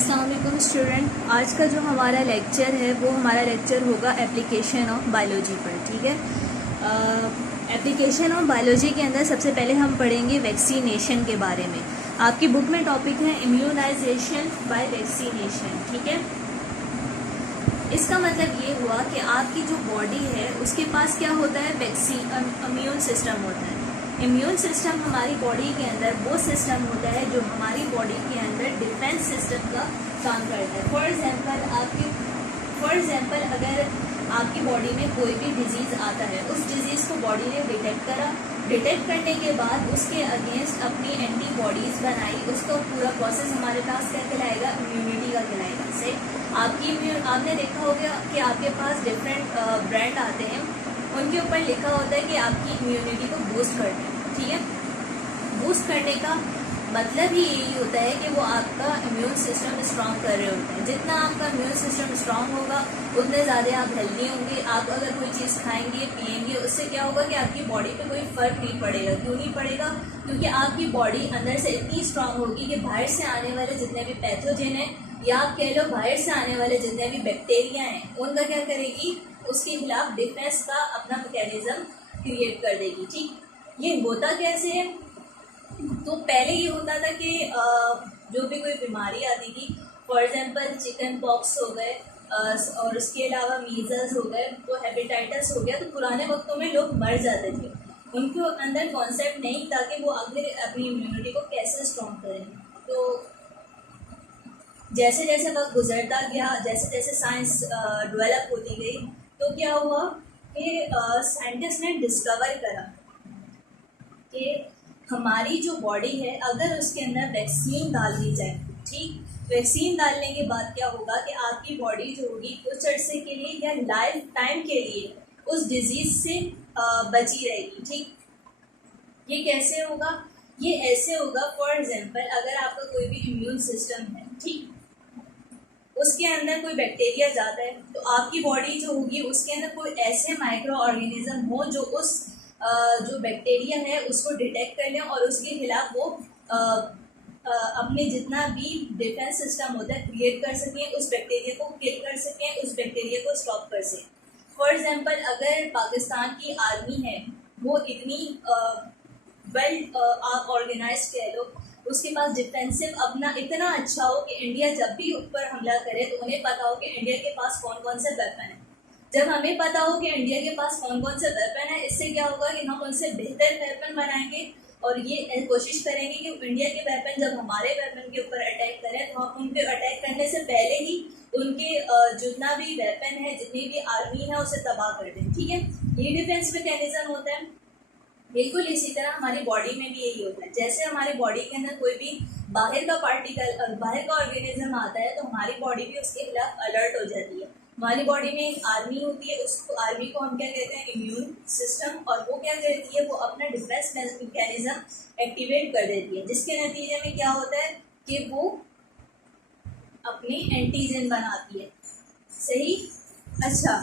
अस्सलाम वालेकुम स्टूडेंट। आज का जो हमारा लेक्चर है वो हमारा लेक्चर होगा एप्लीकेशन ऑफ बायोलॉजी पर। ठीक है, एप्लीकेशन ऑफ बायोलॉजी के अंदर सबसे पहले हम पढ़ेंगे वैक्सीनेशन के बारे में। आपकी बुक में टॉपिक है इम्यूनाइजेशन बाय वैक्सीनेशन। ठीक है, इसका मतलब ये हुआ कि आपकी जो बॉडी है उसके पास क्या होता है, वैक्सीन इम्यून सिस्टम होता है। इम्यून सिस्टम हमारी बॉडी के अंदर वो सिस्टम होता है जो हमारी बॉडी के अंदर डिफेंस सिस्टम का काम करता है। फॉर एग्जांपल अगर आपकी बॉडी में कोई भी डिजीज़ आता है, उस डिजीज़ को बॉडी ने डिटेक्ट करा, डिटेक्ट करने के बाद उसके अगेंस्ट अपनी एंटीबॉडीज़ बनाई, उसका पूरा प्रोसेस हमारे पास क्या कहलाएगा, इम्यूनिटी का कहलाएगा। से आपने देखा होगा कि आपके पास डिफरेंट ब्रांड आते हैं, उनके ऊपर लिखा होता है कि आपकी इम्यूनिटी को बूस्ट करना है। ठीक है, बूस्ट करने का मतलब ही यही होता है कि वो आपका इम्यून सिस्टम स्ट्रांग कर रहे होते हैं। जितना आपका इम्यून सिस्टम स्ट्रांग होगा उतने ज़्यादा आप हेल्दी होंगे। आप अगर कोई चीज़ खाएंगे पिएंगे, उससे क्या होगा कि आपकी बॉडी पे कोई फ़र्क नहीं पड़ेगा। क्यों नहीं पड़ेगा? क्योंकि आपकी बॉडी अंदर से इतनी स्ट्रांग होगी कि बाहर से आने वाले जितने भी पैथोजन हैं, या आप कह लो बाहर से आने वाले जितने भी बैक्टीरिया हैं, उनका क्या करेगी, उसके खिलाफ डिफेंस का अपना मैकेनिज्म क्रिएट कर देगी। ठीक, ये होता कैसे है? तो पहले ये होता था कि जो भी कोई बीमारी आती थी, फॉर एग्जांपल चिकन पॉक्स हो गए और उसके अलावा मीजल्स हो गए, तो हेपेटाइटिस हो गया, तो पुराने वक्तों में लोग मर जाते थे। उनके अंदर कॉन्सेप्ट नहीं था कि वो आखिर अपनी इम्यूनिटी को कैसे स्ट्रॉन्ग करें। तो जैसे जैसे वक्त गुजरता गया, जैसे जैसे साइंस डेवलप होती गई, तो क्या हुआ कि साइंटिस्ट ने डिस्कवर करा कि हमारी जो बॉडी है, अगर उसके अंदर वैक्सीन डाल दी जाए, ठीक, वैक्सीन डालने के बाद क्या होगा कि आपकी बॉडी जो होगी कुछ अर्से के लिए या लाइफ टाइम के लिए उस डिजीज़ से बची रहेगी। ठीक, ये कैसे होगा? ये ऐसे होगा, फॉर एग्जांपल अगर आपका कोई भी इम्यून सिस्टम है, ठीक, उसके अंदर कोई बैक्टीरिया जाता है, तो आपकी बॉडी जो होगी उसके अंदर कोई ऐसे माइक्रो ऑर्गेनिज्म हो जो उस जो बैक्टीरिया है उसको डिटेक्ट कर लें और उसके खिलाफ वो अपने जितना भी डिफेंस सिस्टम होता है क्रिएट कर सकें, उस बैक्टीरिया को किल कर सकें, उस बैक्टीरिया को स्टॉप कर सकें। फॉर एग्जांपल अगर पाकिस्तान की आर्मी है, वो इतनी वेल ऑर्गेनाइज्ड कह लो, उसके पास डिफेंसिव अपना इतना अच्छा हो कि इंडिया जब भी ऊपर हमला करे तो उन्हें पता हो कि इंडिया के पास कौन कौन से वेपन है। जब हमें पता हो कि इंडिया के पास कौन कौन से वेपन है, इससे क्या होगा कि हम उनसे बेहतर वेपन बनाएंगे और ये कोशिश करेंगे कि इंडिया के वेपन जब हमारे वेपन के ऊपर अटैक करें तो हम उन पर अटैक करने से पहले ही उनके जितना भी वेपन है, जितनी भी आर्मी है, उसे तबाह कर दें। ठीक है, ये डिफेंस मैकेनिज्म होता है। बिल्कुल इसी तरह हमारी बॉडी में भी यही होता है। जैसे हमारी बॉडी के अंदर कोई भी बाहर का पार्टिकल, बाहर का ऑर्गेनिज्म आता है, तो हमारी बॉडी भी उसके खिलाफ अलर्ट हो जाती है। हमारी बॉडी में एक आर्मी होती है, उस आर्मी को हम क्या कहते हैं, इम्यून सिस्टम, और वो क्या करती है, वो अपना डिफेंस मैकेनिज्म एक्टिवेट कर देती है, जिसके नतीजे में क्या होता है कि वो अपनी एंटीजन बनाती है। सही? अच्छा,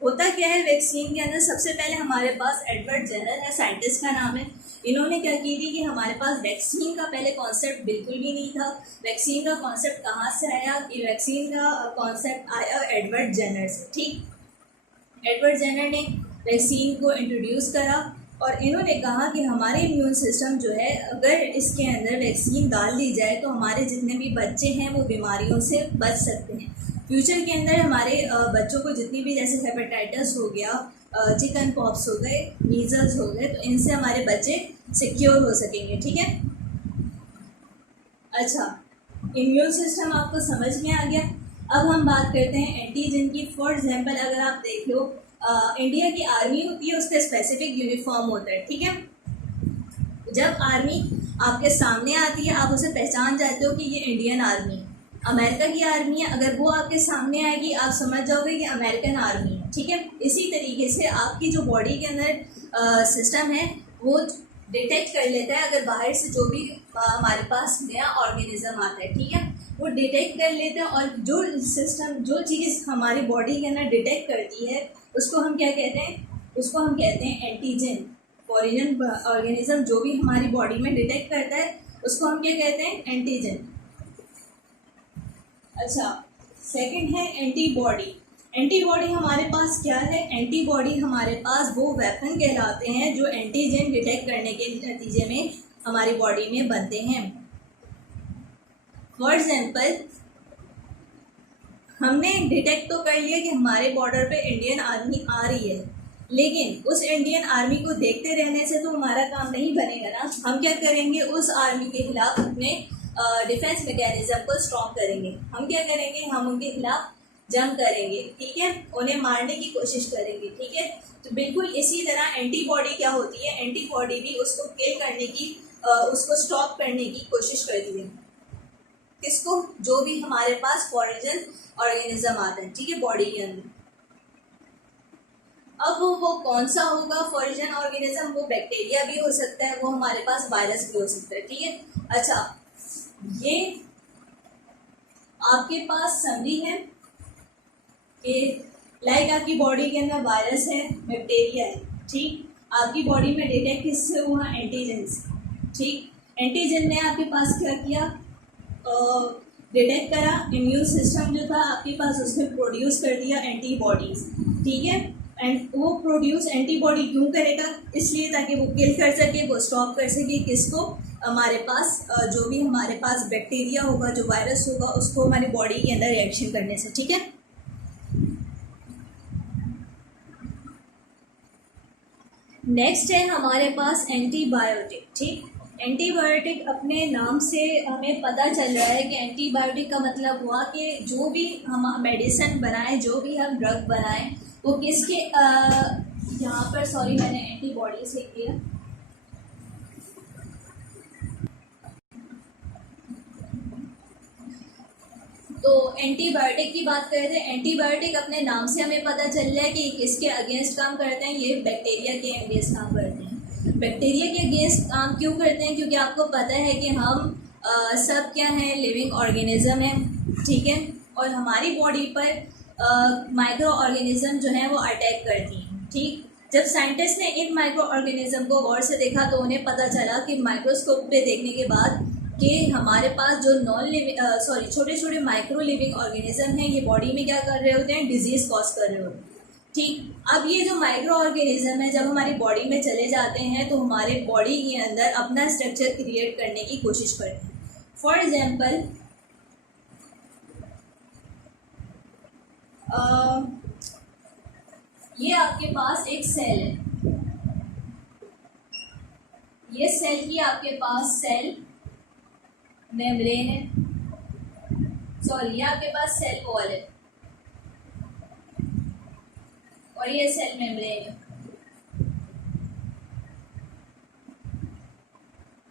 होता क्या है वैक्सीन के अंदर, सबसे पहले हमारे पास एडवर्ड जेनर है, साइंटिस्ट का नाम है। इन्होंने क्या की थी कि हमारे पास वैक्सीन का पहले कॉन्सेप्ट बिल्कुल भी नहीं था। वैक्सीन का कॉन्सेप्ट कहाँ से आया? कि वैक्सीन का कॉन्सेप्ट आया एडवर्ड जेनर से। ठीक, एडवर्ड जेनर ने वैक्सीन को इंट्रोड्यूस करा और इन्होंने कहा कि हमारे इम्यून सिस्टम जो है, अगर इसके अंदर वैक्सीन डाल दी जाए तो हमारे जितने भी बच्चे हैं वो बीमारियों से बच सकते हैं। फ्यूचर के अंदर हमारे बच्चों को जितनी भी, जैसे हेपेटाइटिस हो गया, चिकन पॉक्स हो गए, मीजल्स हो गए, तो इनसे हमारे बच्चे सिक्योर हो सकेंगे। ठीक है, अच्छा, इम्यून सिस्टम आपको समझ में आ गया। अब हम बात करते हैं एंटीजन की। फॉर एग्जांपल अगर आप देख लो, इंडिया की आर्मी होती है, उसका स्पेसिफिक यूनिफॉर्म होता है। ठीक है, जब आर्मी आपके सामने आती है आप उसे पहचान जाते हो कि ये इंडियन आर्मी है। अमेरिका की आर्मी है, अगर वो आपके सामने आएगी आप समझ जाओगे कि अमेरिकन आर्मी है। ठीक है, इसी तरीके से आपकी जो बॉडी के अंदर सिस्टम है वो डिटेक्ट कर लेता है, अगर बाहर से जो भी हमारे पास नया ऑर्गेनिज्म आता है, ठीक है, वो डिटेक्ट कर लेते हैं, और जो सिस्टम, जो चीज़ हमारी बॉडी के अंदर डिटेक्ट करती है उसको हम क्या कहते हैं? उसको हम कहते हैं एंटीजन। फॉरेन ऑर्गेनिज्म जो भी हमारी बॉडी में डिटेक्ट करता है उसको हम क्या कहते हैं? एंटीजन। अच्छा, सेकंड है एंटीबॉडी। एंटीबॉडी हमारे पास क्या है? एंटीबॉडी हमारे पास वो वेपन कहलाते हैं जो एंटीजन डिटेक्ट करने के नतीजे में हमारी बॉडी में बनते हैं। फॉर एग्जाम्पल, हमने डिटेक्ट तो कर लिया कि हमारे बॉर्डर पे इंडियन आर्मी आ रही है, लेकिन उस इंडियन आर्मी को देखते रहने से तो हमारा काम नहीं बनेगा ना। हम क्या करेंगे? उस आर्मी के खिलाफ अपने डिफेंस मैकेनिज्म को स्ट्रॉन्ग करेंगे। हम क्या करेंगे? हम उनके खिलाफ जंग करेंगे, ठीक है, उन्हें मारने की कोशिश करेंगे, ठीक है। तो बिल्कुल इसी तरह एंटीबॉडी क्या होती है? एंटीबॉडी भी उसको किल करने की, उसको स्टॉप करने की कोशिश करती है। किसको? जो भी हमारे पास फॉरेन ऑर्गेनिज्म आता है, ठीक है, बॉडी के अंदर। अब वो कौन सा होगा फॉरेन ऑर्गेनिज्म? वो बैक्टीरिया भी हो सकता है, वो हमारे पास वायरस भी हो सकता है, ठीक है। अच्छा, ये आपके पास समरी है कि लाइक आपकी बॉडी के अंदर वायरस है, बैक्टीरिया है, ठीक। आपकी बॉडी में डिटेक्ट किससे हुआ? एंटीजन से, ठीक। एंटीजन ने आपके पास क्या किया? डिटेक्ट करा। इम्यून सिस्टम जो था आपके पास उसने प्रोड्यूस कर दिया एंटीबॉडीज, ठीक है। एंड वो प्रोड्यूस एंटीबॉडी क्यों करेगा? इसलिए ताकि वो किल कर सके, वो स्टॉप कर सके किसको? हमारे पास जो भी हमारे पास बैक्टीरिया होगा, जो वायरस होगा, उसको हमारी बॉडी के अंदर रिएक्शन करने से, ठीक है। नेक्स्ट है हमारे पास एंटीबायोटिक, ठीक। एंटीबायोटिक अपने नाम से हमें पता चल रहा है कि एंटीबायोटिक का मतलब हुआ कि जो भी हम मेडिसिन बनाएं, जो भी हम ड्रग बनाएं, वो किसके यहाँ पर, सॉरी मैंने एंटीबॉडी से किया, तो एंटीबायोटिक की बात करते हैं। एंटीबायोटिक अपने नाम से हमें पता चल रहा है कि किसके अगेंस्ट काम करते हैं? ये बैक्टीरिया के अगेंस्ट काम करते हैं। बैक्टीरिया के अगेंस्ट काम क्यों करते हैं? क्योंकि आपको पता है कि हम सब क्या है? लिविंग ऑर्गेनिज्म है, ठीक है। और हमारी बॉडी पर माइक्रो ऑर्गेनिज्म जो है वो अटैक करती हैं, ठीक। जब साइंटिस्ट ने इन माइक्रो ऑर्गेनिज्म को गौर से देखा तो उन्हें पता चला कि माइक्रोस्कोप पे देखने के बाद कि हमारे पास जो नॉन लिविंग छोटे छोटे माइक्रो लिविंग ऑर्गेनिज्म हैं, ये बॉडी में क्या कर रहे होते हैं? डिजीज कॉज कर रहे होते हैं, ठीक। अब ये जो माइक्रो ऑर्गेनिज्म है जब हमारी बॉडी में चले जाते हैं तो हमारे बॉडी के अंदर अपना स्ट्रक्चर क्रिएट करने की कोशिश करते हैं। फॉर एग्जाम्पल, ये आपके पास एक सेल है, ये सेल की आपके पास सेल मेम्ब्रेन है, सॉरी ये आपके पास सेल वॉल है और ये सेल मेम्ब्रेन है,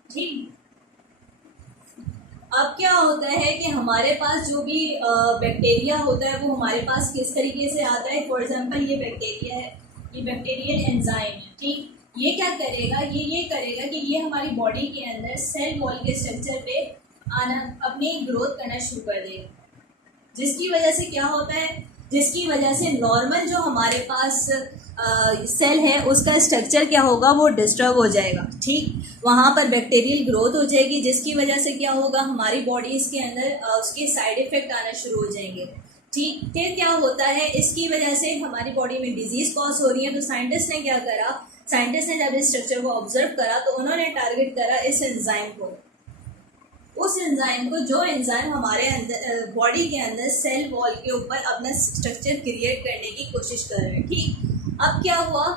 ठीक। अब क्या होता है कि हमारे पास जो भी बैक्टीरिया होता है वो हमारे पास किस तरीके से आता है? फॉर एग्जांपल, ये बैक्टीरिया है, ये बैक्टीरियल एंजाइम है, ठीक। ये क्या करेगा? ये करेगा कि ये हमारी बॉडी के अंदर सेल वॉल के स्ट्रक्चर पे आना, अपनी ग्रोथ करना शुरू कर देगा, जिसकी वजह से क्या होता है? जिसकी वजह से नॉर्मल जो हमारे पास सेल है उसका स्ट्रक्चर क्या होगा? वो डिस्टर्ब हो जाएगा, ठीक। वहाँ पर बैक्टीरियल ग्रोथ हो जाएगी, जिसकी वजह से क्या होगा? हमारी बॉडीज के अंदर उसके साइड इफेक्ट आना शुरू हो जाएंगे, ठीक। फिर क्या होता है? इसकी वजह से हमारी बॉडी में डिजीज कॉज हो रही है। तो साइंटिस्ट ने क्या करा? साइंटिस्ट ने जब इस स्ट्रक्चर को ऑब्जर्व करा तो उन्होंने टारगेट करा इस एंजाइम को, उस एंजाइम को जो एंजाइम हमारे अंदर बॉडी के अंदर सेल वॉल के ऊपर अपना स्ट्रक्चर क्रिएट करने की कोशिश कर रहे हैं, ठीक। अब क्या हुआ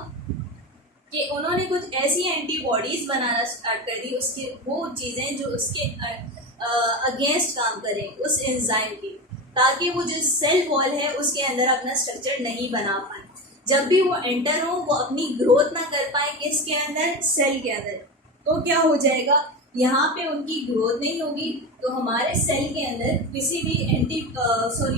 कि उन्होंने कुछ ऐसी एंटीबॉडीज बनाना स्टार्ट कर दी, उसकी वो चीज़ें जो उसके अगेंस्ट काम करें उस एंजाइम की, ताकि वो जो सेल वॉल है उसके अंदर अपना स्ट्रक्चर नहीं बना पाए। जब भी वो एंटर हो वो अपनी ग्रोथ ना कर पाए किसके अंदर? सेल के अंदर। तो क्या हो जाएगा? यहाँ पे उनकी ग्रोथ नहीं होगी, तो हमारे सेल के अंदर किसी भी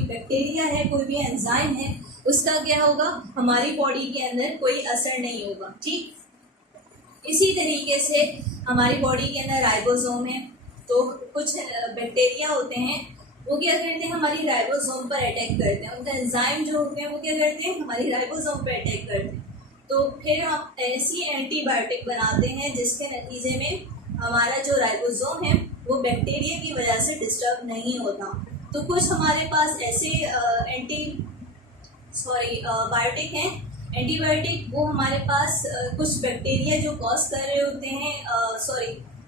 बैक्टीरिया है, कोई भी एंजाइम है, उसका क्या होगा? हमारी बॉडी के अंदर कोई असर नहीं होगा, ठीक। इसी तरीके से हमारी बॉडी के अंदर राइबोसोम है, तो कुछ बैक्टीरिया होते हैं वो क्या करते हैं? हमारी राइबोसोम पर अटैक करते हैं। उनका एंजाइम जो होते हैं वो क्या करते हैं? हमारी राइबोसोम पर अटैक करते हैं। तो फिर हम ऐसी एंटीबायोटिक बनाते हैं जिसके नतीजे में हमारा जो राइबोसोम है वो बैक्टीरिया की वजह से डिस्टर्ब नहीं होता। तो कुछ हमारे पास ऐसे बायोटिक हैं। एंटीबायोटिक वो हमारे पास कुछ बैक्टीरिया जो कॉज कर रहे होते हैं,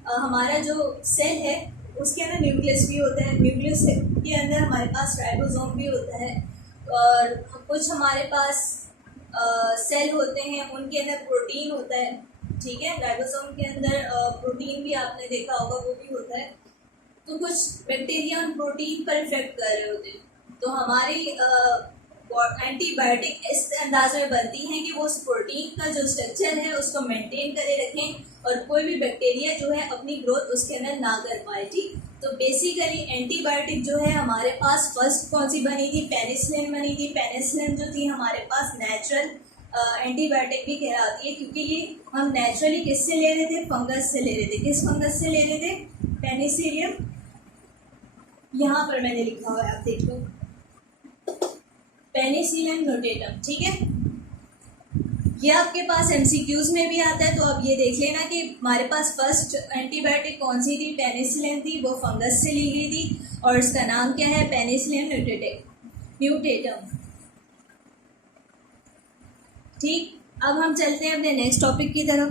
हमारा जो सेल है उसके अंदर न्यूक्लियस भी होता है, न्यूक्लियस के अंदर हमारे पास राइबोसोम भी होता है, और कुछ हमारे पास सेल होते हैं उनके अंदर प्रोटीन होता है, ठीक है। राइबोसोम के अंदर प्रोटीन भी आपने देखा होगा, वो भी होता है। तो कुछ बैक्टीरिया उन प्रोटीन पर इफेक्ट कर रहे होते हैं, तो हमारी एंटीबायोटिक इस अंदाज में बनती हैं कि वो उस प्रोटीन का जो स्ट्रक्चर है उसको मेंटेन करे रखें और कोई भी बैक्टीरिया जो है अपनी ग्रोथ उसके अंदर ना कर पाए, ठीक। तो बेसिकली एंटीबायोटिक जो है हमारे पास फर्स्ट कौन सी बनी थी, पेनिसिलिन बनी थी। पेनिसिलिन जो थी हमारे पास नेचुरल एंटीबायोटिक भी कहलाती है, क्योंकि ये हम नेचुरली किससे ले रहे थे, फंगस से ले रहे थे। किस फंगस से ले रहे थे, पेनिसिलियम, यहाँ पर मैंने लिखा हुआ है, आप देख लो, पेनिसिलियम नोटेटम, ठीक है। ये आपके पास एमसीक्यूज में भी आता है, तो अब ये देख लेना कि हमारे पास फर्स्ट एंटीबायोटिक कौन सी थी, पेनिसिलिन थी, वो फंगस से ली गई थी और इसका नाम क्या है, पेनिसिलियम न्यूटेटम, ठीक। अब हम चलते हैं अपने नेक्स्ट टॉपिक की तरफ।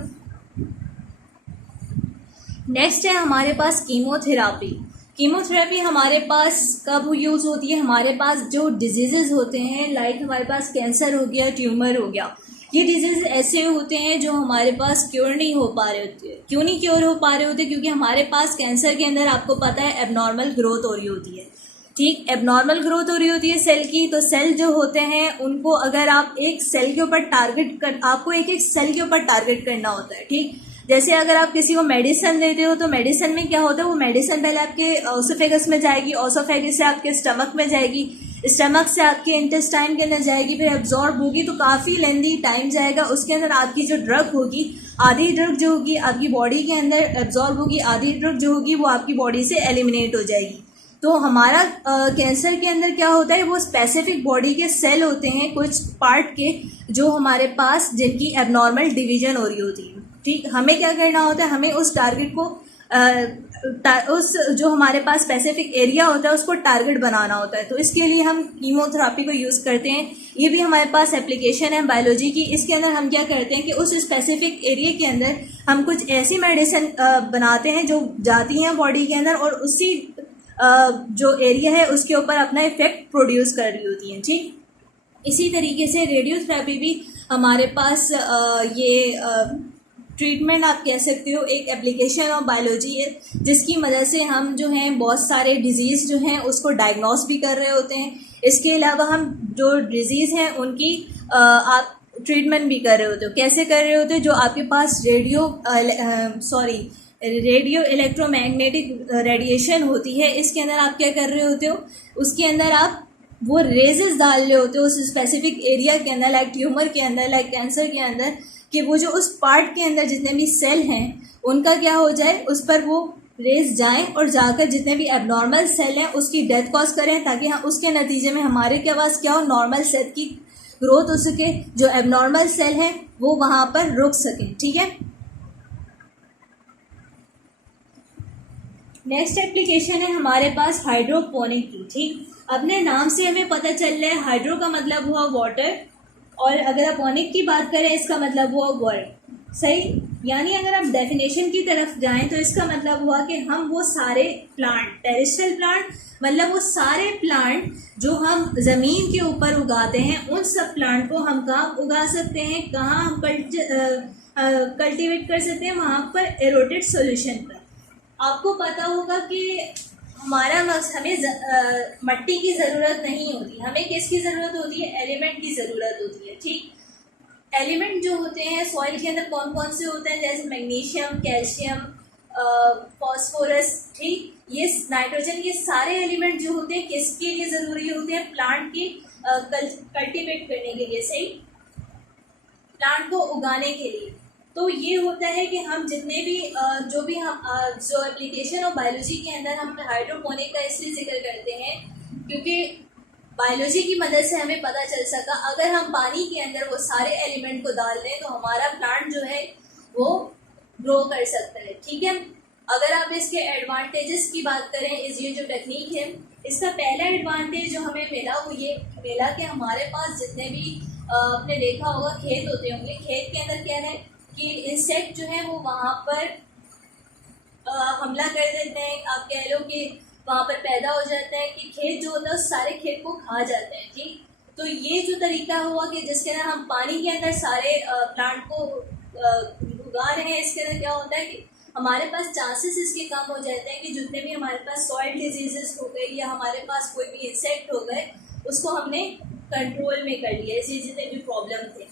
नेक्स्ट है हमारे पास कीमोथेरापी। कीमोथेरेपी हमारे पास कब यूज़ होती है, हमारे पास जो डिजीज़ेज होते हैं, लाइक हमारे पास कैंसर हो गया, ट्यूमर हो गया, ये डिजीज़ ऐसे होते हैं जो हमारे पास क्योर नहीं हो पा रहे होते। क्यों नहीं क्योर हो पा रहे होते, क्योंकि हमारे पास कैंसर के अंदर आपको पता है एबनॉर्मल ग्रोथ हो रही होती है, ठीक। एबनॉर्मल ग्रोथ हो रही होती है सेल की, तो सेल जो होते हैं उनको अगर आप एक सेल के ऊपर आपको एक एक सेल के ऊपर टारगेट करना होता है, ठीक। जैसे अगर आप किसी को मेडिसिन देते हो तो मेडिसिन में क्या होता है, वो मेडिसिन पहले आपके ओसोफेगस में जाएगी, ओसोफेगस से आपके स्टमक में जाएगी, स्टमक से आपके इंटेस्टाइन के अंदर जाएगी, फिर एब्जॉर्ब होगी, तो काफ़ी लेंदी टाइम जाएगा। उसके अंदर आपकी जो ड्रग होगी, आधी ड्रग जो होगी आपकी बॉडी के अंदर एब्जॉर्ब होगी, आधी ड्रग जो होगी वो आपकी बॉडी से एलिमिनेट हो जाएगी। तो हमारा कैंसर के अंदर क्या होता है, वो स्पेसिफिक बॉडी के सेल होते हैं कुछ पार्ट के, जो हमारे पास जिनकी एबनॉर्मल डिवीजन हो रही होती है, ठीक। हमें क्या करना होता है, हमें उस टारगेट को उस जो हमारे पास स्पेसिफिक एरिया होता है उसको टारगेट बनाना होता है। तो इसके लिए हम कीमोथेरापी को यूज़ करते हैं। ये भी हमारे पास एप्लीकेशन है बायोलॉजी की। इसके अंदर हम क्या करते हैं कि उस स्पेसिफिक एरिया के अंदर हम कुछ ऐसी मेडिसिन बनाते हैं जो जाती हैं बॉडी के अंदर और उसी जो एरिया है उसके ऊपर अपना इफेक्ट प्रोड्यूस कर रही होती हैं, ठीक। इसी तरीके से रेडियोथेरेपी भी हमारे पास ट्रीटमेंट आप कह सकते हो, एक एप्लीकेशन ऑफ बायोलॉजी है जिसकी मदद से हम जो हैं बहुत सारे डिजीज़ जो हैं उसको डायग्नोस भी कर रहे होते हैं। इसके अलावा हम जो डिजीज़ हैं उनकी आप ट्रीटमेंट भी कर रहे होते हो। कैसे कर रहे होते हो, जो आपके पास रेडियो इलेक्ट्रोमैग्नेटिक रेडिएशन होती है, इसके अंदर आप क्या कर रहे होते हो, उसके अंदर आप वो रेजेस डाल रहे होते हो उस स्पेसिफिक एरिया के अंदर, लाइक ट्यूमर के अंदर, लाइक कैंसर के अंदर, कि वो जो उस पार्ट के अंदर जितने भी सेल हैं उनका क्या हो जाए, उस पर वो रेज जाएं और जाकर जितने भी एबनॉर्मल सेल हैं उसकी डेथ कॉज करें, ताकि हम उसके नतीजे में हमारे के पास क्या हो, नॉर्मल सेल की ग्रोथ हो सके, जो एबनॉर्मल सेल हैं वो वहाँ पर रुक सकें, ठीक है। नेक्स्ट एप्लीकेशन है हमारे पास हाइड्रोपोनिक की, ठीक। अपने नाम से हमें पता चल रहा है, हाइड्रो का मतलब हुआ वाटर और अगर अपोनिक की बात करें इसका मतलब हुआ वर्ड, सही। यानी अगर आप डेफिनेशन की तरफ जाएं तो इसका मतलब हुआ कि हम वो सारे प्लांट, टेरेस्ट्रियल प्लांट मतलब वो सारे प्लांट जो हम ज़मीन के ऊपर उगाते हैं, उन सब प्लांट को हम कहाँ उगा सकते हैं, कहाँ हम कल्टीवेट कर सकते हैं, वहाँ पर एरोटेड सॉल्यूशन पर। आपको पता होगा कि हमें मट्टी की ज़रूरत नहीं होती, हमें किसकी ज़रूरत होती है, एलिमेंट की ज़रूरत होती है, ठीक। एलिमेंट जो होते हैं सॉइल के अंदर कौन कौन से होते हैं, जैसे मैग्नीशियम, कैल्शियम, फॉस्फोरस, ठीक। ये नाइट्रोजन, ये सारे एलिमेंट जो होते हैं किसके लिए ज़रूरी होते हैं, प्लांट की कल्टीवेट करने के लिए, सही, प्लांट को उगाने के लिए। तो ये होता है कि हम जितने भी जो एप्लीकेशन ऑफ बायोलॉजी के अंदर हम हाइड्रोपोनिक का इसलिए जिक्र करते हैं क्योंकि बायोलॉजी की मदद से हमें पता चल सका, अगर हम पानी के अंदर वो सारे एलिमेंट को डाल दें तो हमारा प्लांट जो है वो ग्रो कर सकता है, ठीक है। अगर आप इसके एडवांटेजेस की बात करें, इस ये जो टेक्निक है, इसका पहला एडवांटेज जो हमें मिला वो ये मिला कि हमारे पास जितने भी आपने देखा होगा खेत होते होंगे, खेत के अंदर क्या है कि इंसेक्ट जो है वो वहाँ पर हमला कर देते हैं, आप कह लो कि वहाँ पर पैदा हो जाता है कि खेत जो होता है सारे खेत को खा जाते हैं। ठीक, तो ये जो तरीका हुआ कि जिसके अंदर हम पानी के अंदर सारे प्लांट को उगा रहे हैं, इसके अंदर क्या होता है कि हमारे पास चांसेस इसके कम हो जाते हैं कि जितने भी हमारे पास सॉइल डिजीजेस हो गए या हमारे पास कोई भी इंसेक्ट हो गए उसको हमने कंट्रोल में कर लिया, ऐसे जितने भी प्रॉब्लम थे।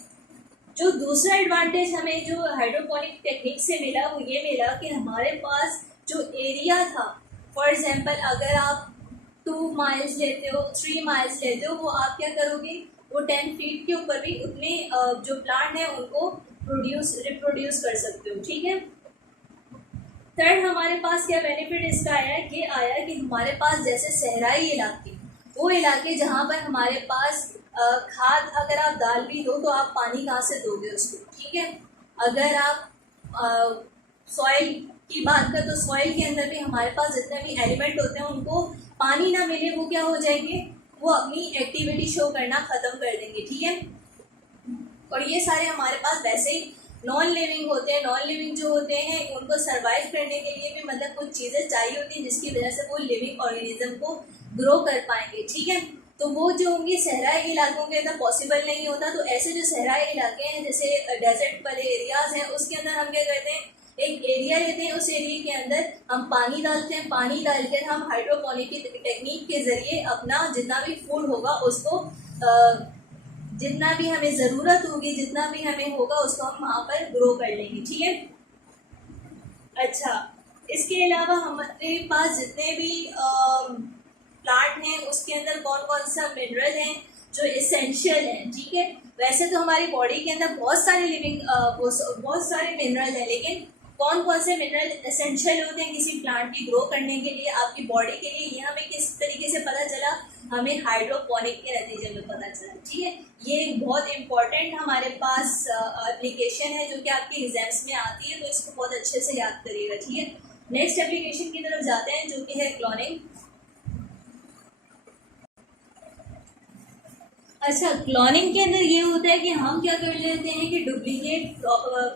जो दूसरा एडवांटेज हमें जो हाइड्रोपोनिक टेक्निक से मिला वो ये मिला कि हमारे पास जो एरिया था, फॉर एग्जांपल अगर आप 2 माइल्स लेते हो, 3 माइल्स लेते हो, वो आप क्या करोगे, वो 10 फीट के ऊपर भी उतने जो प्लांट है उनको रिप्रोड्यूस कर सकते हो। ठीक है। थर्ड हमारे पास क्या बेनिफिट इसका आया, ये आया कि हमारे पास जैसे सहराई इलाके, वो इलाके जहाँ पर हमारे पास खाद अगर आप डाल भी दो तो आप पानी कहाँ से दोगे उसको। ठीक है। अगर आप सॉइल की बात करें तो सॉइल के अंदर भी हमारे पास जितने भी एलिमेंट होते हैं उनको पानी ना मिले वो क्या हो जाएंगे, वो अपनी एक्टिविटी शो करना ख़त्म कर देंगे। ठीक है। और ये सारे हमारे पास वैसे ही नॉन लिविंग होते हैं। नॉन लिविंग जो होते हैं उनको सर्वाइव करने के लिए भी मतलब कुछ चीज़ें चाहिए होती हैं जिसकी वजह से वो लिविंग ऑर्गेनिज्म को ग्रो कर पाएंगे। ठीक है। तो वो जो होंगे सहराई इलाकों के अंदर पॉसिबल नहीं होता। तो ऐसे जो सहराई इलाके हैं जैसे डेजर्ट वाले एरियाज हैं उसके अंदर हम क्या करते हैं, एक एरिया लेते हैं, उस एरिया के अंदर हम पानी डालते हैं, पानी डालकर हम हाइड्रोपोनिक की टेक्निक के जरिए अपना जितना भी फूड होगा उसको जितना भी हमें ज़रूरत होगी, जितना भी हमें होगा उसको हम वहाँ पर ग्रो कर लेंगे। ठीक है। अच्छा, इसके अलावा हमारे पास जितने भी प्लांट हैं उसके अंदर कौन कौन सा मिनरल हैं जो एसेंशियल हैं। ठीक है। वैसे तो हमारी बॉडी के अंदर बहुत सारे मिनरल हैं, लेकिन कौन कौन से मिनरल एसेंशियल होते हैं किसी प्लांट की ग्रो करने के लिए, आपकी बॉडी के लिए, ये हमें किस तरीके से पता चला, हमें हाइड्रोपोनिक के नतीजे में पता चला। ठीक है। ये बहुत इंपॉर्टेंट हमारे पास एप्लीकेशन है जो कि आपके एग्जाम्स में आती है, तो इसको बहुत अच्छे से याद करिएगा। ठीक है। नेक्स्ट एप्लीकेशन की तरफ जाते हैं जो कि है क्लोनिंग। अच्छा, क्लोनिंग के अंदर ये होता है कि हम क्या कर लेते हैं कि डुप्लीकेट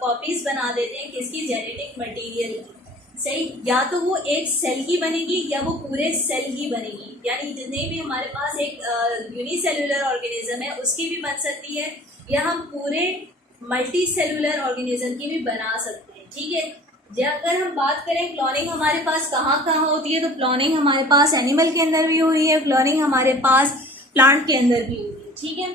कॉपीज बना देते हैं किसकी, जेनेटिक मटेरियल की। सही, या तो वो एक सेल की बनेगी या वो पूरे सेल की बनेगी, यानी जितने भी हमारे पास एक यूनिसेलुलर ऑर्गेनिज्म है उसकी भी बन सकती है, या हम पूरे मल्टी सेलुलर ऑर्गेनिज्म की भी बना सकते हैं। ठीक है। अगर हम बात करें क्लोनिंग हमारे पास कहाँ कहाँ होती है, तो क्लोनिंग हमारे पास एनिमल के अंदर भी हुई है, क्लोनिंग हमारे पास प्लांट के अंदर भी हुई है। ठीक है।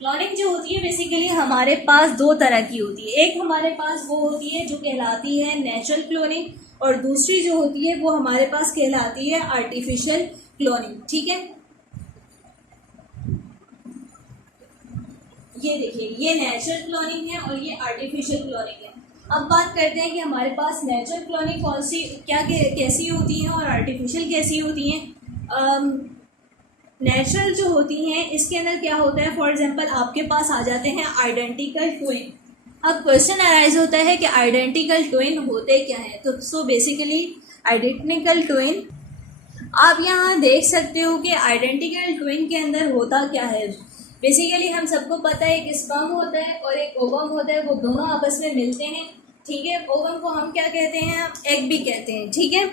क्लोनिंग जो होती है बेसिकली हमारे पास 2 तरह की होती है। एक हमारे पास वो होती है जो कहलाती है नेचुरल क्लोनिंग, और दूसरी जो होती है वो हमारे पास कहलाती है आर्टिफिशियल क्लोनिंग। ठीक है। ये देखिए, ये नेचुरल क्लोनिंग है और ये आर्टिफिशियल क्लोनिंग है। अब बात करते हैं कि हमारे पास नेचुरल क्लोनिंग कौन सी कैसी होती है और आर्टिफिशियल कैसी होती हैं। नेचुरल जो होती हैं इसके अंदर क्या होता है, फॉर एग्जांपल आपके पास आ जाते हैं आइडेंटिकल ट्विन। अब क्वेश्चन अराइज होता है कि आइडेंटिकल ट्विन होते क्या हैं। तो सो बेसिकली आइडेंटिकल ट्विन, आप यहाँ देख सकते हो कि आइडेंटिकल ट्विन के अंदर होता क्या है। बेसिकली हम सबको पता है एक स्पर्म होता है और एक ओवम होता है, वो दोनों आपस में मिलते हैं। ठीक है। ओवम को हम क्या कहते हैं, एग भी कहते हैं। ठीक है।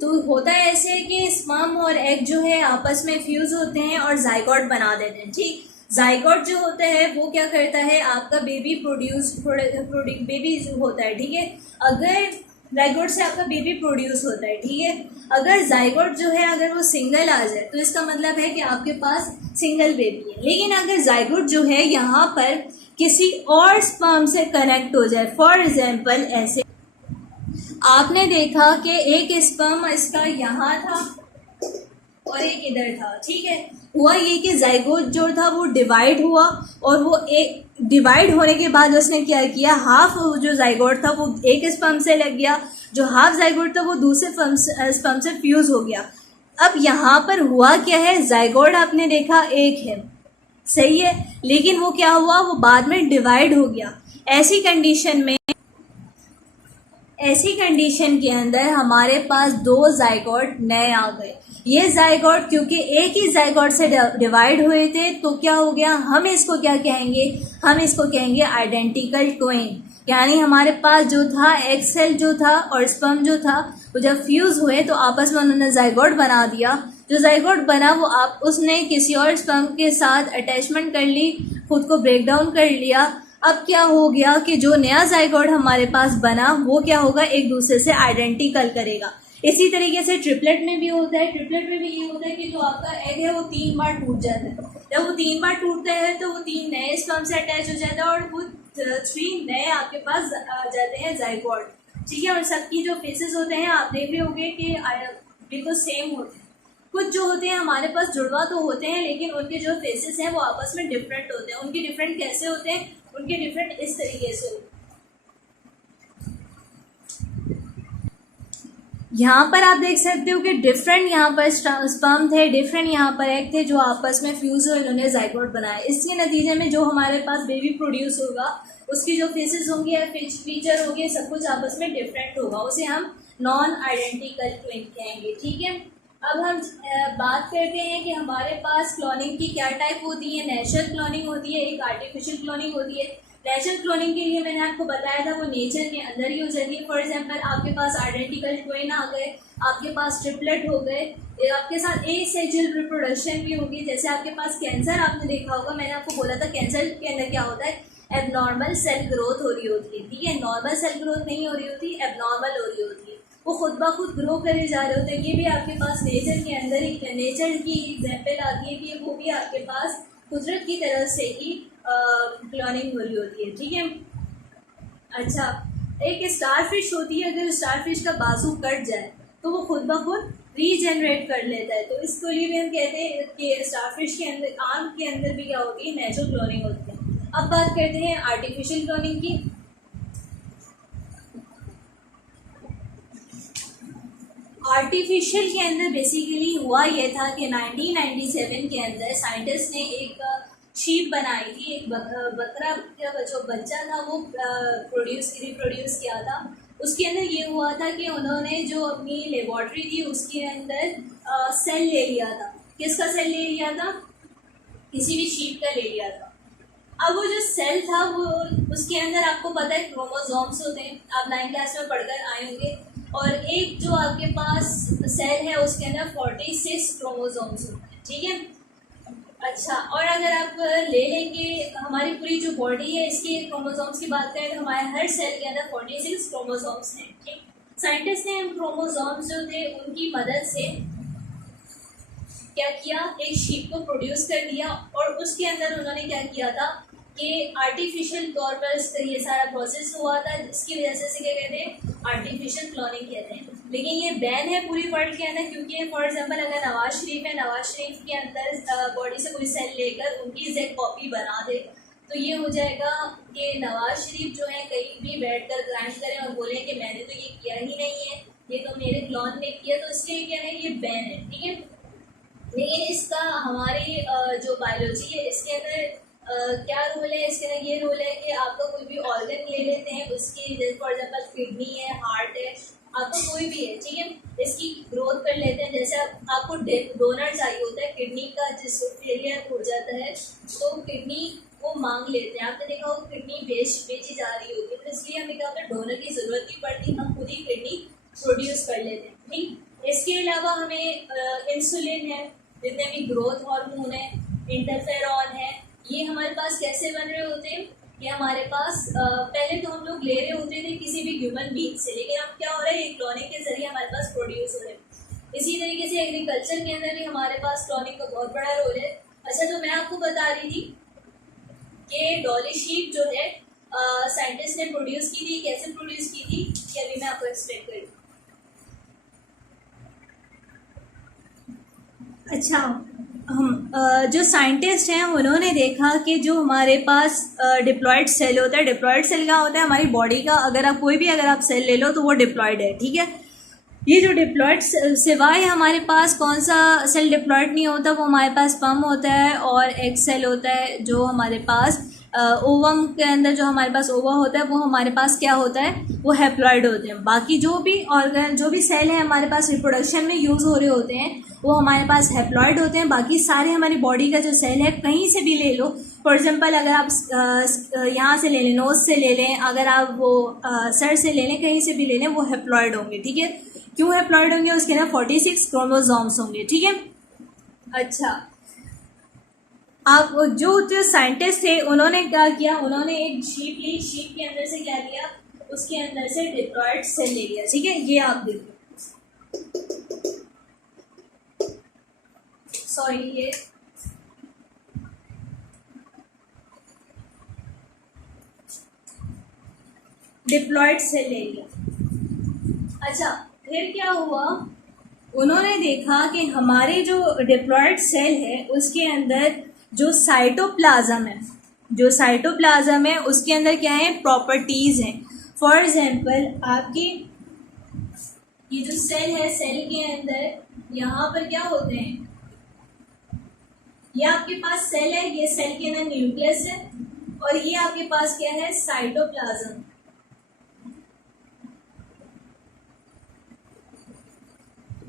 तो होता है ऐसे कि स्पर्म और एग जो है आपस में फ्यूज होते हैं और जाइगोट बना देते हैं। ठीक, जाइगोट जो होता है वो क्या करता है, आपका बेबी बेबी जो होता है। ठीक है। अगर जाइगोट से आपका बेबी प्रोड्यूस होता है। ठीक है। अगर जाइगोट जो है अगर वो सिंगल आ जाए तो इसका मतलब है कि आपके पास सिंगल बेबी है। लेकिन अगर जाइगोट जो है यहाँ पर किसी और स्पर्म से कनेक्ट हो जाए, फॉर एग्जाम्पल ऐसे आपने देखा कि एक स्पर्म इसका यहाँ था और एक इधर था। ठीक है। हुआ ये कि जाइगोट जो था वो डिवाइड हुआ, और वो एक डिवाइड होने के बाद उसने क्या किया, हाफ जो जाइगोट था वो एक स्पर्म से लग गया, जो हाफ जाइगोट था वो दूसरे स्पर्म से फ्यूज हो गया। अब यहाँ पर हुआ क्या है, जाइगोट आपने देखा एक है, सही है, लेकिन वो क्या हुआ, वो बाद में डिवाइड हो गया। ऐसी कंडीशन में ऐसी कंडीशन के अंदर हमारे पास 2 जाइगोट नए आ गए। ये जाइगोट क्योंकि एक ही जाइगोट से डिवाइड हुए थे तो क्या हो गया, हम इसको क्या कहेंगे, हम इसको कहेंगे आइडेंटिकल ट्विन। यानी हमारे पास जो था एग सेल जो था और स्पर्म जो था वो जब फ्यूज हुए तो आपस में उन्होंने जाइगोट बना दिया। जो जाइगोट बना वो आप उसने किसी और स्पर्म के साथ अटैचमेंट कर ली, खुद को ब्रेक डाउन कर लिया। अब क्या हो गया कि जो नया जाइगोट हमारे पास बना वो क्या होगा, एक दूसरे से आइडेंटिकल करेगा। इसी तरीके से ट्रिपलेट में भी होता है। ट्रिपलेट में भी ये होता है कि जो आपका एग है वो 3 बार टूट जाता है। जब वो 3 बार टूटता है तो वो 3 नए स्पर्म से अटैच हो जाता है और वो 3 नए आपके पास आ जाते हैं जाइगोट। ठीक है, और सबकी जो फेसेस होते हैं आप देख रहे होंगे कि बिल्कुल सेम होते हैं। कुछ जो होते हैं हमारे पास जुड़वा तो होते हैं लेकिन उनके जो फेसेस हैं वो आपस में डिफरेंट होते हैं। उनके डिफरेंट कैसे होते हैं, उनके डिफरेंट इस तरीके से होते हैं। यहाँ पर आप देख सकते हो कि डिफरेंट यहाँ पर स्पर्म थे, डिफरेंट यहाँ पर एग थे जो आपस में फ्यूज हुए, इन्होंने जाइगोट बनाया। इसके नतीजे में जो हमारे पास बेबी प्रोड्यूस होगा उसकी जो फेसेस होंगे या फीचर होंगे सब कुछ आपस में डिफरेंट होगा, उसे हम नॉन आइडेंटिकल ट्विन कहेंगे। ठीक है, अब हम बात करते हैं कि हमारे पास क्लोनिंग की क्या टाइप होती है। नेचुरल क्लोनिंग होती है, एक आर्टिफिशियल क्लोनिंग होती है। नेचुरल क्लोनिंग के लिए मैंने आपको बताया था वो नेचर के अंदर ही हो जाती है। फॉर एग्जांपल आपके पास आइडेंटिकल ट्विन आ गए, आपके पास ट्रिपलेट हो गए, आपके साथ एसेक्सुअल रिप्रोडक्शन भी होगी। जैसे आपके पास कैंसर आपने देखा होगा, मैंने आपको बोला था कैंसर के अंदर क्या होता है, एबनॉर्मल सेल ग्रोथ हो रही होती है। ठीक है, नॉर्मल सेल ग्रोथ नहीं हो रही होती, एबनॉर्मल हो रही होती है, वो खुद ब खुद ग्रो करे जा रहे होते हैं। ये भी आपके पास नेचर के अंदर ही, नेचर की एग्जाम्पल आती है कि वो भी आपके पास कुदरत की तरफ से ही क्लोनिंग हो रही होती है। ठीक है, अच्छा, एक स्टारफिश होती है, अगर स्टारफिश का बाजू कट जाए तो वो खुद ब खुद रीजनरेट कर लेता है। तो इसको लिए भी हम कहते हैं कि स्टारफिश के अंदर, आर्म के अंदर भी क्या होती है, नेचुरल क्लोनिंग होती है। अब बात करते हैं आर्टिफिशियल क्लोनिंग की। आर्टिफिशियल के अंदर बेसिकली हुआ ये था कि 1997 के अंदर साइंटिस्ट ने एक शीप बनाई थी, एक बकरा का जो बच्चा था वो रिप्रोड्यूस किया था। उसके अंदर ये हुआ था कि उन्होंने जो अपनी लेबॉर्ट्री थी उसके अंदर सेल ले लिया था। किसका सेल ले लिया था, किसी भी शीप का ले लिया था। अब वो जो सेल था वो उसके अंदर आपको पता है क्रोमोसोम्स होते हैं, आप 9th क्लास में पढ़कर आए होंगे। और एक जो आपके पास सेल है उसके अंदर 46 क्रोमोसोम्स होते हैं। ठीक है, अच्छा, और अगर आप ले लेंगे हमारी पूरी जो बॉडी है इसकी क्रोमोसोम्स की बात करें तो हमारे हर सेल के अंदर 46 क्रोमोसोम्स हैं। ठीक, साइंटिस्ट ने इन क्रोमोसोम्स जो थे उनकी मदद से क्या किया, एक शीप को प्रोड्यूस कर दिया और उसके अंदर उन्होंने क्या किया था कि आर्टिफिशियल तौर पर ये सारा प्रोसेस हुआ था, जिसकी वजह से क्या कहते हैं, आर्टिफिशियल क्लोनिंग कहते हैं। लेकिन ये बैन है पूरी वर्ल्ड के अंदर, क्योंकि फॉर एग्जांपल अगर नवाज शरीफ है, नवाज शरीफ के अंदर बॉडी से कोई सेल लेकर उनकी एग्जैक्ट कॉपी बना दे तो ये हो जाएगा कि नवाज शरीफ जो है कहीं भी बैठकर क्राइम करें और बोलें कि मैंने तो ये किया ही नहीं है, ये तो मेरे क्लोन ने किया, तो इसलिए क्या है, ये बैन है। ठीक है, लेकिन इसका हमारी जो बायोलॉजी है इसके अंदर क्या रूल है, इसके अंदर ये रूल है कि आपका कोई भी ऑर्गन ले लेते हैं उसकी, जैसे फॉर एग्जांपल किडनी है, हार्ट है, आपको कोई भी है, ठीक है, इसकी ग्रोथ कर लेते हैं। जैसे आपको डोनर चाहिए होता है किडनी का, जिससे फेलियर हो जाता है तो किडनी वो मांग लेते हैं। आपने देखा हो किडनी बेची जा रही होती है, तो इसलिए हमें क्या होता है, डोनर की ज़रूरत नहीं पड़ती, हम खुद ही किडनी प्रोड्यूस कर लेते हैं। ठीक, इसके अलावा हमें इंसुलिन है, जितने भी ग्रोथ हार्मोन है, इंटरफेरॉन है, ये हमारे पास कैसे बन रहे होते हैं, ये हमारे पास पहले तो हम लोग ले रहे होते थे किसी भी ह्यूमन बीइंग से, लेकिन अब क्या हो रहा है, ये क्लोनिंग के जरिए हमारे पास प्रोड्यूस हो रहे हैं। इसी तरीके से एग्रीकल्चर के अंदर भी हमारे पास क्लोनिंग का बहुत बड़ा रोल है। अच्छा, तो मैं आपको बता रही थी कि डॉली शीप जो है साइंटिस्ट ने प्रोड्यूस की थी, कैसे प्रोड्यूस की थी ये अभी मैं आपको एक्सप्लेन करूँ। अच्छा, हम जो साइंटिस्ट हैं उन्होंने देखा कि जो हमारे पास डिप्लॉयड सेल होता है, डिप्लॉयड सेल क्या होता है, हमारी बॉडी का अगर आप कोई भी अगर आप सेल ले लो तो वो डिप्लॉयड है। ठीक है, ये जो डिप्लॉयड सिवाय हमारे पास कौन सा सेल डिप्लॉयड नहीं होता, वो हमारे पास स्पर्म होता है और एग सेल होता है जो हमारे पास ओवम के अंदर जो हमारे पास ओवा होता है वो हमारे पास क्या होता है, वो हैप्लॉइड होते हैं। बाकी जो भी ऑर्गन, जो भी सेल है हमारे पास रिप्रोडक्शन में यूज़ हो रहे होते हैं वो हमारे पास हैप्लॉइड होते हैं। बाकी सारे हमारी बॉडी का जो सेल है कहीं से भी ले लो, फॉर एग्जांपल अगर आप यहाँ से ले लें, नोज से ले लें, अगर आप वो सर से ले लें, कहीं से भी ले लें, वो हैप्लॉइड होंगे। ठीक है, क्यों हैप्लॉइड होंगे, उसके अंदर 46 क्रोमोसोम्स होंगे। ठीक है, अच्छा आप जो साइंटिस्ट थे उन्होंने क्या किया, उन्होंने एक शीप ली, शीप के अंदर से क्या लिया, उसके अंदर से डिप्लॉयड सेल ले लिया। ठीक है, ये आप देखो, सॉरी ये डिप्लॉयड सेल ले लिया। अच्छा, फिर क्या हुआ, उन्होंने देखा कि हमारे जो डिप्लॉयड सेल है उसके अंदर जो साइटोप्लाज्म है, जो साइटोप्लाज्म है उसके अंदर क्या है, प्रॉपर्टीज़ हैं। फॉर एग्जांपल आपकी ये जो सेल है, सेल के अंदर यहाँ पर क्या होते हैं, ये आपके पास सेल है, ये सेल के अंदर न्यूक्लियस है, और ये आपके पास क्या है, साइटोप्लाज्म।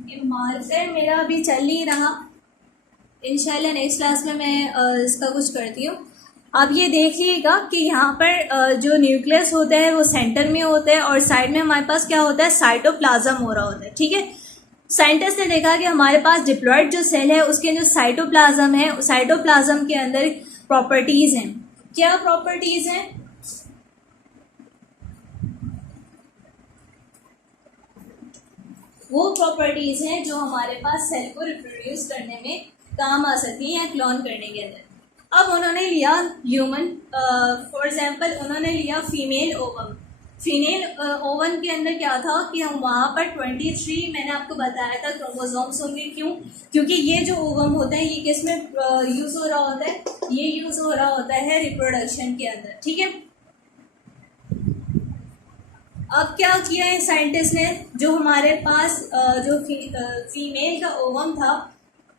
ये मार्कर मेरा अभी चल नहीं रहा, इंशाल्लाह नेक्स्ट क्लास में मैं इसका कुछ करती हूँ। आप ये देख लीजिएगा कि यहाँ पर जो न्यूक्लियस होता है वो सेंटर में होता है और साइड में हमारे पास क्या होता है, साइटोप्लाज्म हो रहा होता है। ठीक है, साइंटिस्ट ने देखा कि हमारे पास डिप्लॉयड जो सेल है उसके जो साइटोप्लाज्म है, साइटोप्लाज्म के अंदर प्रॉपर्टीज़ हैं। क्या प्रॉपर्टीज़ हैं, वो प्रॉपर्टीज़ हैं जो हमारे पास सेल को रिप्रोड्यूस करने में काम आ सकती है या क्लोन करने के अंदर। अब उन्होंने लिया ह्यूमन, फॉर एग्जांपल उन्होंने लिया फीमेल ओवम। फीमेल ओवम के अंदर क्या था कि हम वहाँ पर 23 मैंने आपको बताया था क्रोमोसोम्स होंगे। क्यों, क्योंकि ये जो ओवम होता है ये किस में यूज़ हो रहा होता है, ये यूज़ हो रहा होता है रिप्रोडक्शन के अंदर। ठीक है, अब क्या किया है साइंटिस्ट ने, जो हमारे पास जो फीमेल का ओवम था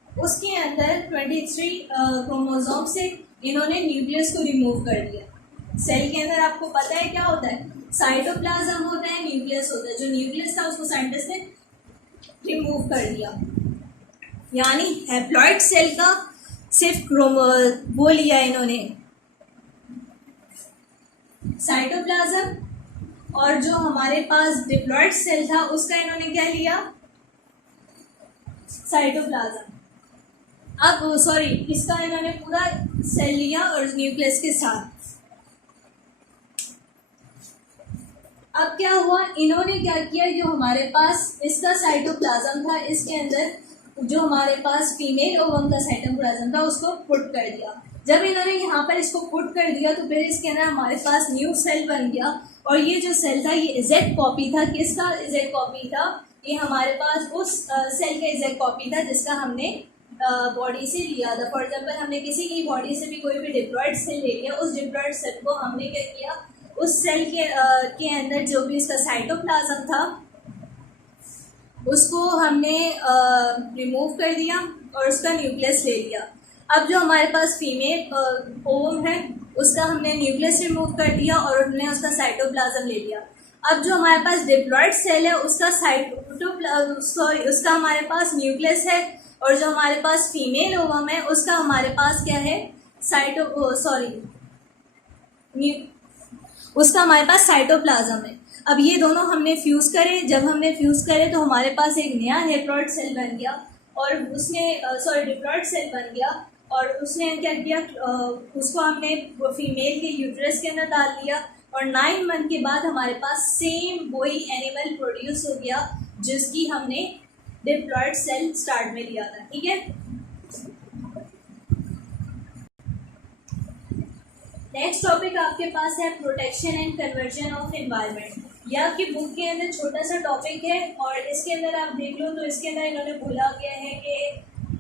उसके अंदर 23 क्रोमोसोम से इन्होंने न्यूक्लियस को रिमूव कर दिया। सेल के अंदर आपको पता है क्या होता है, साइटोप्लाज्म होता है, न्यूक्लियस होता है। जो न्यूक्लियस था उसको साइंटिस्ट ने रिमूव कर दिया, यानी हैप्लॉइड सेल का सिर्फ वो लिया इन्होंने साइटोप्लाज्म, और जो हमारे पास डिप्लॉयड सेल था उसका इन्होंने क्या लिया, साइटोप्लाज्म। अब सॉरी, इसका इन्होंने पूरा सेल लिया और न्यूक्लियस के साथ। अब क्या हुआ, इन्होंने क्या किया, जो हमारे पास इसका साइटोप्लाज्म था इसके अंदर जो हमारे पास फीमेल ओवम का साइटोप्लाज्म था उसको पुट कर दिया। जब इन्होंने यहाँ पर इसको पुट कर दिया तो फिर इसके अंदर हमारे पास न्यू सेल बन गया, और ये जो सेल था ये एग्जैक्ट कॉपी था। किसका एग्जैक्ट कॉपी था, ये हमारे पास उस सेल का एग्जैक्ट कॉपी था जिसका हमने बॉडी से लिया था। फॉर एग्जाम्पल हमने किसी की बॉडी से भी कोई भी डिप्लॉयड सेल ले लिया, उस डिप्लॉयड सेल को हमने क्या किया, उस सेल के अंदर जो भी उसका साइटोप्लाज्म था उसको हमने रिमूव कर दिया और उसका न्यूक्लियस ले लिया। अब जो हमारे पास फीमेल ओवम है उसका हमने न्यूक्लियस रिमूव कर दिया और हमने उसका साइटोप्लाज्म ले लिया। अब जो हमारे पास डिप्लॉयड सेल है उसका उसका हमारे पास न्यूक्लियस है, और जो हमारे पास फीमेल ओवम है उसका हमारे पास क्या है, उसका हमारे पास साइटोप्लाज्म है। अब ये दोनों हमने फ्यूज़ करे, जब हमने फ्यूज़ करे तो हमारे पास एक नया हैप्लॉइड सेल बन गया, और उसने डिप्लॉयड सेल बन गया, और उसने क्या किया, उसको हमने फीमेल के यूट्रस के अंदर डाल दिया, और 9 मंथ के बाद हमारे पास सेम वही एनिमल प्रोड्यूस हो गया जिसकी हमने डिप्लॉयड सेल स्टार्ट में लिया था। ठीक है, नेक्स्ट टॉपिक आपके पास है protection and conversion of environment. यह आपकी बुक के अंदर छोटा सा टॉपिक है, और इसके अंदर आप देख लो तो इसके अंदर इन्होंने बोला गया है कि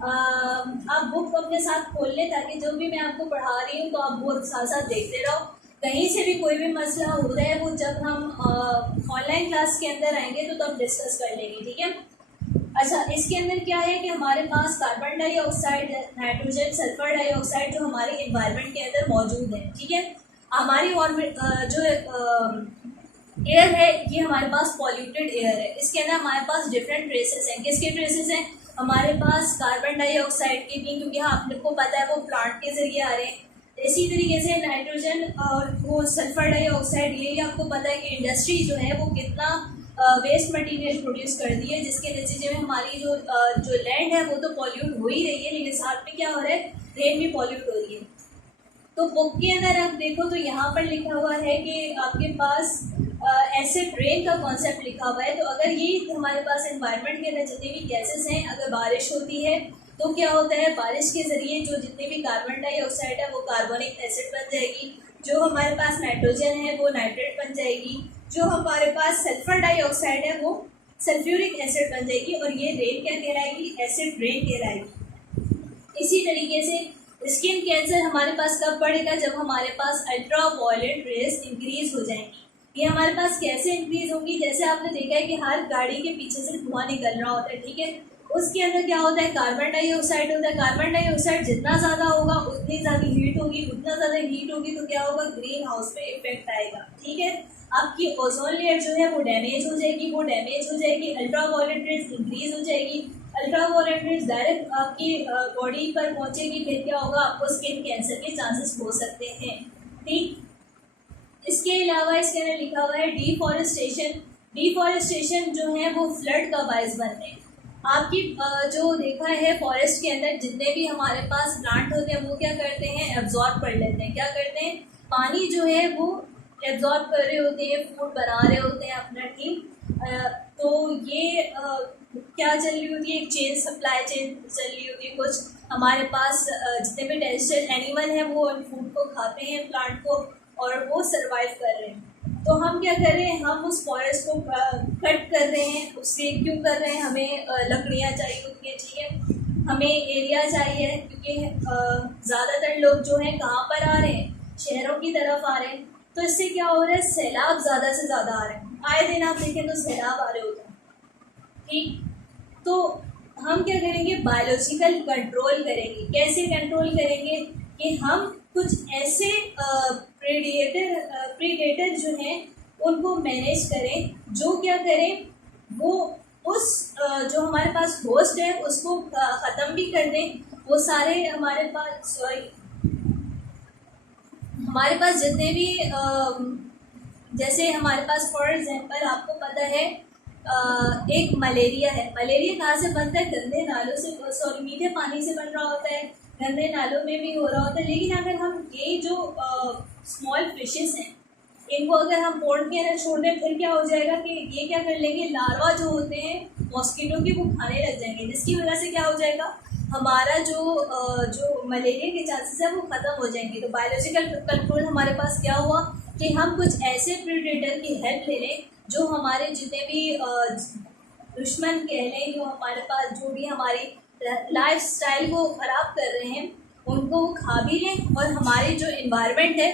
आप बुक अपने साथ खोल लें ताकि जो भी मैं आपको पढ़ा रही हूँ तो आप वो साथ साथ देखते रहो। कहीं से भी कोई भी मसला होता है वो जब हम ऑनलाइन क्लास के अंदर आएंगे तो तब डिस्कस कर लेंगे। ठीक है, अच्छा, इसके अंदर क्या है कि हमारे पास carbon dioxide, nitrogen, sulphur dioxide जो हमारे एनवायरनमेंट के अंदर मौजूद है, ठीक है। हमारी और जो एयर है ये हमारे पास पॉल्यूटेड एयर है। इसके अंदर हमारे पास डिफरेंट ट्रेसेस हैं। किसके ट्रेसेस हैं? हमारे पास कार्बन डाइऑक्साइड के भी, क्योंकि हाँ आपको पता है वो प्लांट के जरिए आ रहे हैं। इसी तरीके से नाइट्रोजन और वो सल्फर डाइऑक्साइड, ये भी आपको पता है कि इंडस्ट्री जो है वो कितना वेस्ट मटेरियल प्रोड्यूस कर दी है, जिसके नतीजे में हमारी जो लैंड है वो तो पॉल्यूट हो ही रही है, लेकिन साथ में क्या हो रहा है, रेन भी पॉल्यूट हो रही है। तो बुक के अंदर आप देखो तो यहाँ पर लिखा हुआ है कि आपके पास एसिड रेन का कॉन्सेप्ट लिखा हुआ है। तो अगर ये हमारे पास एनवायरनमेंट के अंदर जितनी भी गैसेस हैं, अगर बारिश होती है तो क्या होता है, बारिश के ज़रिए जो जितने भी कार्बन डाइऑक्साइड है वो कार्बोनिक एसिड बन जाएगी, जो हमारे पास नाइट्रोजन है वो नाइट्रेट बन जाएगी, जो हमारे पास सल्फर डाइऑक्साइड है वो सल्फ्यूरिक एसिड बन जाएगी, और ये रेन क्या कहलाएगी, एसिड रेन कहलाएगी। इसी तरीके से स्किन कैंसर हमारे पास कब बढ़ेगा, जब हमारे पास अल्ट्रा वायलेट रेज इंक्रीज हो जाएंगी। ये हमारे पास कैसे इंक्रीज होगी, जैसे आपने देखा है कि हर गाड़ी के पीछे से धुआं निकल रहा होता है, ठीक है। उसके अंदर क्या होता है, कार्बन डाइऑक्साइड होता है। कार्बन डाइऑक्साइड जितना ज़्यादा होगा उतनी ज़्यादा हीट होगी, उतना ज़्यादा हीट होगी तो क्या होगा, ग्रीन हाउस पे इफेक्ट आएगा, ठीक है। आपकी ओजोन लेयर जो है वो डैमेज हो जाएगी, अल्ट्रा वायलेट रेज इंक्रीज हो जाएगी, अल्ट्रा वायलेट रेज डायरेक्ट आपकी बॉडी पर पहुंचेगी, फिर क्या होगा, आपको स्किन कैंसर के चांसेस हो सकते हैं, ठीक। इसके अलावा इसके अंदर लिखा हुआ है डिफॉरेस्टेशन जो है वो फ्लड का बायस बनते हैं। आपकी जो देखा है फॉरेस्ट के अंदर जितने भी हमारे पास प्लांट होते हैं वो क्या करते हैं, एब्जॉर्ब कर लेते हैं। क्या करते हैं, पानी जो है वो एब्जॉर्ब कर रहे होते हैं, फूड बना रहे होते हैं अपना, ठीक। तो ये क्या चल रही होती है, एक चेन, सप्लाई चेन चल रही होती है। कुछ हमारे पास जितने भी टेरेस्ट्रियल एनिमल हैं वो उन फूड को खाते हैं, प्लांट को, और वो सर्वाइव कर रहे हैं। तो हम क्या कर रहे हैं, हम उस फॉरेस्ट को कट कर रहे हैं। उससे क्यों कर रहे हैं, हमें लकड़ियाँ चाहिए होती हैं, ठीक है, हमें एरिया चाहिए, क्योंकि ज़्यादातर लोग जो हैं कहाँ पर आ रहे हैं, शहरों की तरफ आ रहे हैं। तो इससे क्या हो रहा है, सैलाब ज़्यादा से ज़्यादा आ रहे हैं। आए दिन आप देखें तो सैलाब आ रहे होते हैं, ठीक। तो हम क्या करेंगे, बायोलॉजिकल कंट्रोल करेंगे। कैसे कंट्रोल करेंगे कि हम कुछ ऐसे प्रेडेटर जो हैं उनको मैनेज करें, जो क्या करें, वो उस जो हमारे पास होस्ट है उसको ख़त्म भी कर दें। वो सारे हमारे पास जितने भी जैसे हमारे पास फॉर एग्जांपल आपको पता है एक मलेरिया है। मलेरिया कहाँ से बनता है, गंदे नालों से, सॉरी मीठे पानी से बन रहा होता है, गंदे नालों में भी हो रहा होता है। लेकिन अगर हम ये जो स्मॉल फिशेस हैं इनको अगर हम पोर्ट के अंदर छोड़ दें, फिर क्या हो जाएगा कि ये क्या कर लेंगे, लार्वा जो होते हैं मॉस्किटो की वो खाने लग जाएंगे, जिसकी वजह से क्या हो जाएगा, हमारा जो मलेरिया के चांसेस है वो ख़त्म हो जाएंगे। तो बायोलॉजिकल कंट्रोल हमारे पास क्या हुआ कि हम कुछ ऐसे प्रेडेटर की हेल्प ले लें जो हमारे जितने भी दुश्मन कह लें, जो हमारे पास जो भी हमारी लाइफ स्टाइल को ख़राब कर रहे हैं उनको खा भी लें, और हमारे जो इन्वायरमेंट है